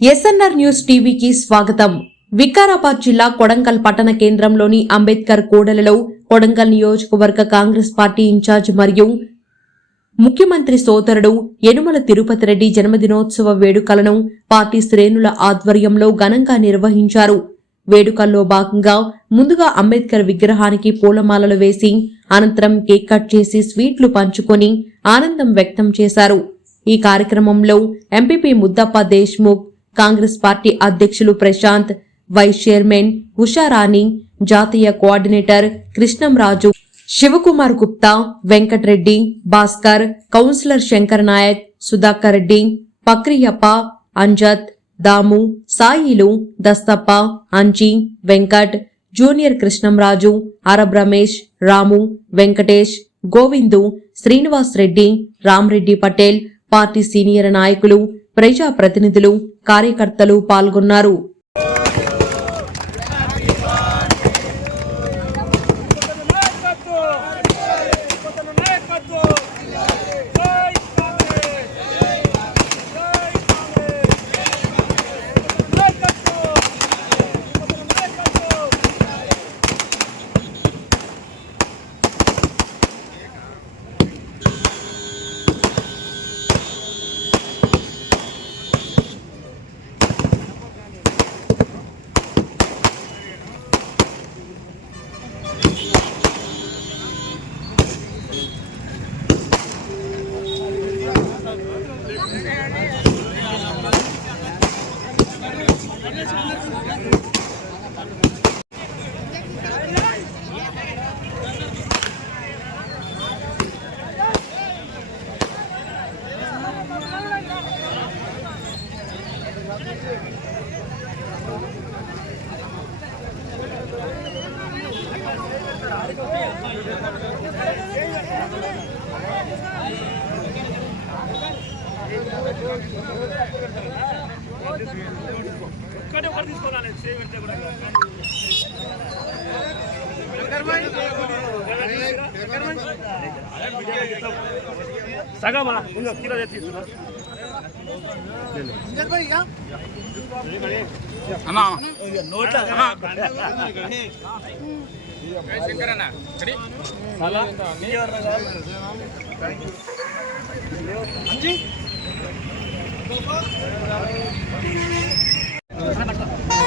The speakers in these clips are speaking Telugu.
ఎస్ఎన్ఆర్ న్యూస్ టీవీకి స్వాగతం. వికారాబాద్ జిల్లా కొడంగల్ పట్టణ కేంద్రంలోని అంబేద్కర్ కూడలిలో కొడంగల్ నియోజకవర్గ కాంగ్రెస్ పార్టీ ఇన్ఛార్జ్ మరియు ముఖ్యమంత్రి సోదరుడు యనుమల తిరుపతి రెడ్డి జన్మదినోత్సవ వేడుకలను పార్టీ శ్రేణుల ఆధ్వర్యంలో ఘనంగా నిర్వహించారు. వేడుకల్లో భాగంగా ముందుగా అంబేద్కర్ విగ్రహానికి పూలమాలలు వేసి అనంతరం కేక్ కట్ చేసి స్వీట్లు పంచుకొని ఆనందం వ్యక్తం చేశారు. ఈ కార్యక్రమంలో ఎంపీపీ ముద్దప్ప దేశ్ముఖ్, కాంగ్రెస్ పార్టీ అధ్యక్షులు ప్రశాంత్, వైస్ చైర్మన్ ఉషారాణి, జాతీయ కోఆర్డినేటర్ కృష్ణంరాజు, శివకుమార్ గుప్తా, వెంకటరెడ్డి, భాస్కర్, కౌన్సిలర్ శంకర్ నాయక్, సుధాకర్ రెడ్డి, పక్రియప్ప, అంజత్, దాము, సాయిలు, దస్తప్ప, అంజీ, వెంకట్, జూనియర్ కృష్ణంరాజు, అరబ్ రమేష్, రాము, వెంకటేష్, గోవిందు, శ్రీనివాస్ రెడ్డి, రామ్రెడ్డి పటేల్, పార్టీ సీనియర్ నాయకులు, ప్రజా ప్రతినిధులు, కార్యకర్తలు పాల్గొన్నారు.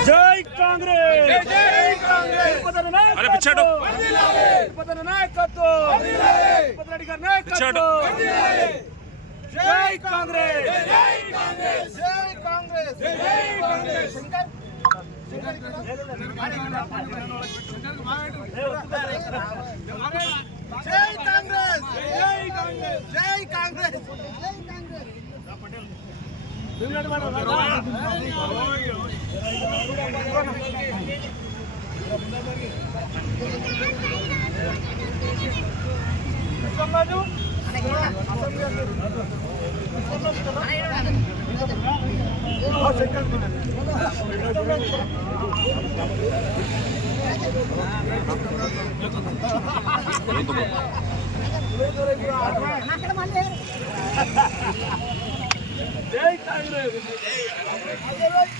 జై కాంగ్రెస్, జై కాంగ్రెస్, అరే పిచ్చాడు నాయకత్వం, జై కాంగ్రెస్, జై కాంగ్రెస్, జై కాంగ్రెస్, జై కాంగ్రెస్, జై కాంగ్రెస్, జై కాంగ్రెస్, జై కాంగ్రెస్. జై కాంగ్రెస్.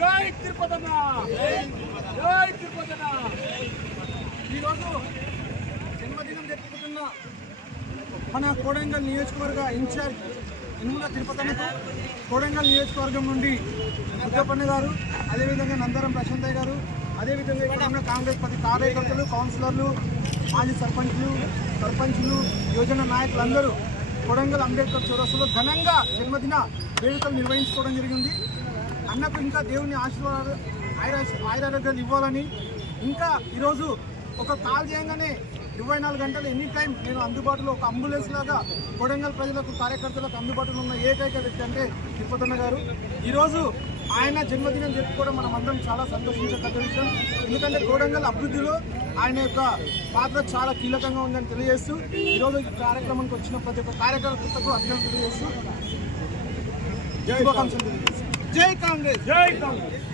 జై తిరుపతన్న, జై తిరుపతన్న. ఈరోజు జన్మదినం జరుపుకుంటున్న మన కొడంగల్ నియోజకవర్గ ఇన్ఛార్జ్ యనుమల తిరుపతన్నకు కొడంగల్ నియోజకవర్గం నుండి ముద్దప్పన్న గారు, అదేవిధంగా నందరం ప్రశాంతయ్య గారు, అదేవిధంగా ఇక్కడ ఉన్న కాంగ్రెస్ పార్టీ కార్యకర్తలు, కౌన్సిలర్లు, మాజీ సర్పంచులు, యోజన నాయకులందరూ కొడంగల్ అంబేద్కర్ చౌరస్తాలో ఘనంగా జన్మదిన వేడుకలు నిర్వహించుకోవడం జరిగింది. అన్నకు ఇంకా దేవుని ఆశీర్వాదాలు, ఆయురారోగ్యాలు ఇవ్వాలని, ఇంకా ఈరోజు ఒక కాల్ చేయగానే 24 గంటలు ఎనీ టైం నేను అందుబాటులో ఒక అంబులెన్స్ లాగా కొడంగల్ ప్రజలకు, కార్యకర్తలకు అందుబాటులో ఉన్న ఏకైక వ్యక్తి అంటే తిరుపతన్న గారు. ఈరోజు ఆయన జన్మదినం జరుపుకోవడం మనం అందరం చాలా సంతోషించదగ్గ విషయం. ఎందుకంటే కొడంగల్ అభివృద్ధిలో ఆయన యొక్క పాత్ర చాలా కీలకంగా ఉందని తెలియజేస్తూ ఈరోజు ఈ కార్యక్రమానికి వచ్చిన ప్రతి ఒక్క కార్యకర్తకు అభినందనలు తెలియజేస్తూ శుభాకాంక్షలు తెలియజేస్తూ జై కాంగ్రెస్.